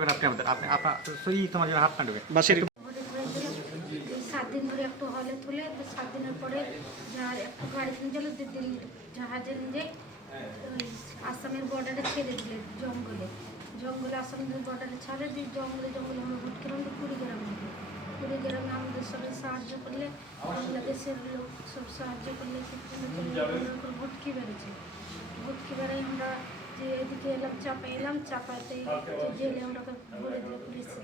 করবেন আপনি আমাদের আপনি আপনার সই তোমার জন্য হাত কাটবে বাসের 7 দিন ধরে একটু হলে তুলে 7 দিনের পরে যার একটু গাড়ি নিয়ে গেল দিল্লি জাহাজে নিয়ে ওই আসামের বর্ডারে ছেড়ে দিলে জঙ্গলে আসামের বর্ডারে ছাড়ে দিয়ে জঙ্গলে আমরা ভোট কেলাম কুড়িগ্রামে আমাদের সবাই সাহায্য করলে বাংলাদেশের লোক সব সাহায্য করলে ভোটকি বেড়েছে ভোটকি বেড়াই আমরা যে এদিকে এলাম চাপাতে জেলে আমরা বলে দিল পুলিশে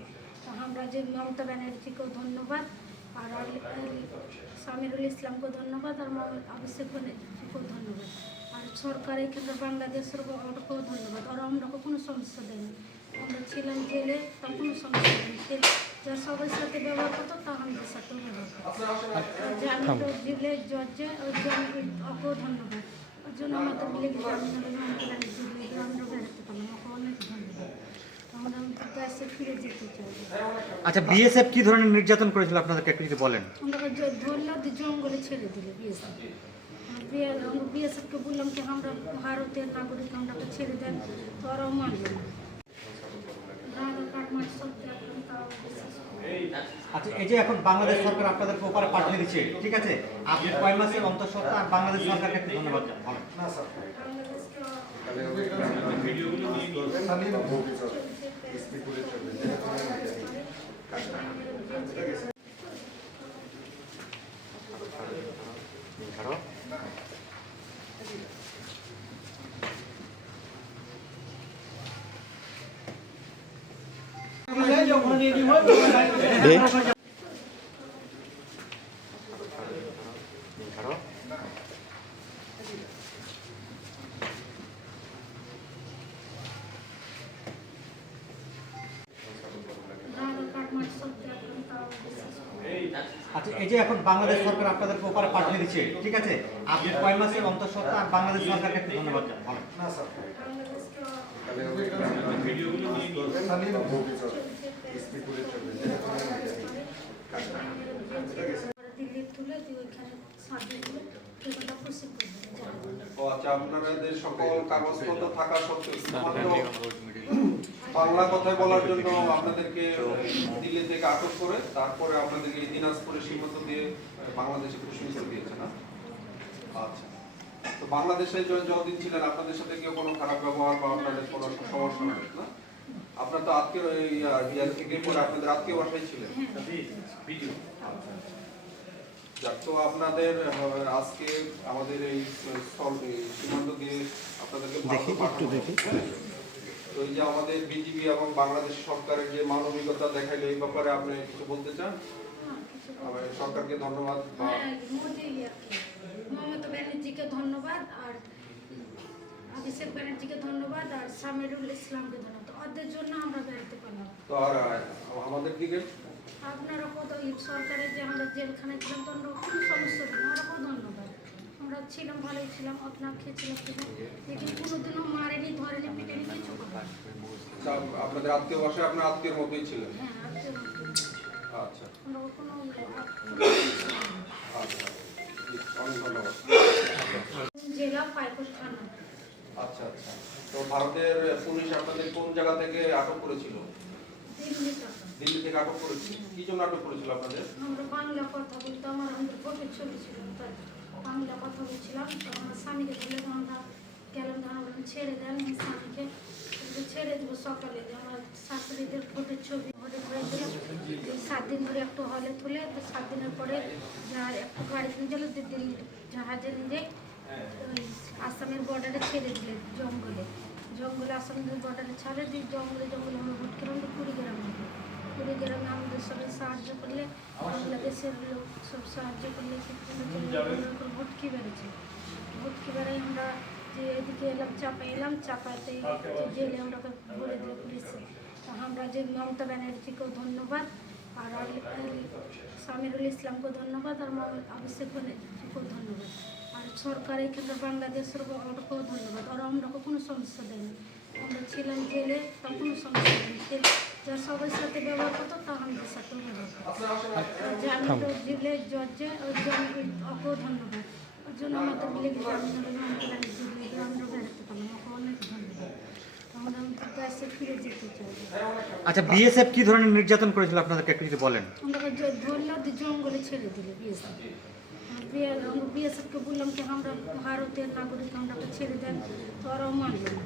আমরা যে মমতা ব্যানার্জিকেও ধন্যবাদ আর সামিরুল ইসলামকেও ধন্যবাদ আর অভিষেক ব্যানার্জিকেও ধন্যবাদ আর সরকার এখানে বাংলাদেশের ওটাকেও ধন্যবাদ আর আমরা কোনো সমস্যা দেয়নি আমরা ছিলাম জেলে তা কোনো সমস্যা দেয়নি যা সবার সাথে ব্যবহার করতো তা আমাদের সাথেও ব্যবহার করতো যে আমি তো জেলে জজে ওকেও ধন্যবাদ ওর জন্য আমাদের মিলে গেলে মমতা ব্যানার্জি আমরা বেড়াতে পারলাম ওকে অনেক ধন্যবাদ আমরা দেশে ফিরে যেতে চাই। আচ্ছা বিএসএফ কি ধরনের নির্যাতন করেছিল আপনাদেরকে একটু যদি বলেন। আমরা ধরলো জঙ্গলে ছেড়ে দিলে বিএসএফকে বললাম কি আমরা ভারতের নাগরিক আমরা ছেড়ে দেন তো ওরাও মানবে না। আচ্ছা এই যে এখন বাংলাদেশ সরকার আপনাদেরকে ওপারে পাঠিয়ে দিচ্ছে ঠিক আছে আপনি কয় মাসের অন্তঃসত্ত্বা আর বাংলাদেশ সরকারকে একটু ধন্যবাদ বলেন। আচ্ছা এই যে এখন বাংলাদেশ সরকার আপনাদেরকে ওপারে পাঠিয়ে দিচ্ছে ঠিক আছে আপনি কয় মাসের অন্তঃসত্ত্বা আর বাংলাদেশ সরকারকে একটু ধন্যবাদ বলেন। দিল্লি তুলে দিয়ে ওইখানে সার্টিফিকেট আচ্ছা আপনাদের সকল কাগজপত্র থাকা সত্ত্বেও বাংলা কথায় বলার জন্য আপনাদেরকে দিল্লি থেকে আটক করে তারপরে আপনাদেরকে দিনাজপুরে সীমান্ত দিয়ে বাংলাদেশে প্রশ্নিত দিয়েছে না। আচ্ছা তো বাংলাদেশে যতদিন ছিলেন আপনাদের সাথে কেউ কোনো খারাপ ব্যবহার বা আপনাদের কোনো সমস্যা নেই না। আপনার তো আত্মীয় থেকে পরে আপনাদের আত্মীয় বাসায় ছিলেন। যাক তো আপনাদের আজকে আমাদের এই সীমান্ত দিয়ে আপনাদেরকে তো এই যে আমাদের বিজিবি এবং বাংলাদেশ সরকারের যে মানবিকতা দেখাইলো এই ব্যাপারে আপনি কিছু বলতে চান? সরকারকে ধন্যবাদ মমতা ব্যানার্জিকে ধন্যবাদ আর অভিষেক ব্যানার্জিকে ধন্যবাদ আর সামিরুল ইসলামকে ধন্যবাদ ওদের জন্য আমরা বেরোতে পারলাম। তো আর আমাদের দিকে আপনারা কত সরকারের যে আমরা জেলখানায় ছিলাম তো আমরা কোনো সমস্যা নেই ওরাকেও ধন্যবাদ আমরা ছিলাম ভালোই ছিলাম আপনার খেয়েছিলাম লেকিন কোনোদিনও মারেনি ধরেনি পিটেনি কিছু করে আপনাদের আত্মীয় বাসায় আপনার আত্মীয়ের মতোই ছিলেন। হ্যাঁ আত্মীয় আচ্ছা আমরা কোনো আচ্ছা অনেক ধন্যবাদ। জেলা পাইকোট থানা। আচ্ছা আচ্ছা তো ভারতের পুলিশ আপনাদের কোন জায়গা থেকে আটক করেছিল? দিল্লি থেকে আটক করেছিল। কি জন্য আটক করেছিল আপনাদের? আমরা বাংলা কথা বলতাম আর আমাদের ভোটের ছবি ছিল তাই বাংলা কথা বলছিলাম তো আমার স্বামীকে বলে আমরা গেলাম আমরা ছেড়ে দেন স্বামীকে ছেড়ে দেবো সকালে যে আমার শাশুড়িদের ভোটের ছবি ভোটে করে দিলাম 7 দিন ধরে একটু হলে তুলে 7 দিনের পরে যার একটু গাড়ি নিয়ে গেল দিল্লি জাহাজে নিয়ে ওই আসামের বর্ডারে ছেড়ে দিলে জঙ্গলে আসামের বর্ডারে ছাড়ে দিয়ে জঙ্গলে আমরা ভোট কেলাম কুড়িগ্রামে আমাদের সবাই সাহায্য করলে বাংলাদেশের লোক সব সাহায্য করলে ভোটকি বেড়েছে ভোটকি বেড়াই আমরা যে এদিকে এলাম চাপাতে জেলে আমরা বলে দিল পুলিশে আমরা যে মমতা ব্যানার্জিকেও ধন্যবাদ আর সামিরুল ইসলামকেও ধন্যবাদ আর অভিষেক ব্যানার্জিকেও ধন্যবাদ আর সরকার এখানে বাংলাদেশের ওটাকেও ধন্যবাদ ওরা আমরা কোনো সমস্যা দেয়নি আমরা ছিলাম জেলে তা কোনো সমস্যা নেই যা সবার সাথে ব্যবহার করতো তা আমাদের সাথেও ব্যবহার করতো যে আমি তো জেলে জজে ওকেও ধন্যবাদ ওর জন্য আমাদের মিলে গেলে মমতা ব্যানার্জি আমরা বেড়াতে পারলাম ওকে অনেক ধন্যবাদ। আমরা দেশে ফিরে যেতে চাই। আচ্ছা, বিএসএফ কি ধরনের নির্যাতন করেছিল আপনাদেরকে একটু যদি বলেন। আমরা ধরলা জঙ্গলে ছেড়ে দিলে বিএসএফকে বললাম কি আমরা ভারতের নাগরিক, আমরা ছেড়ে দেন, তো ওরাও মানল না।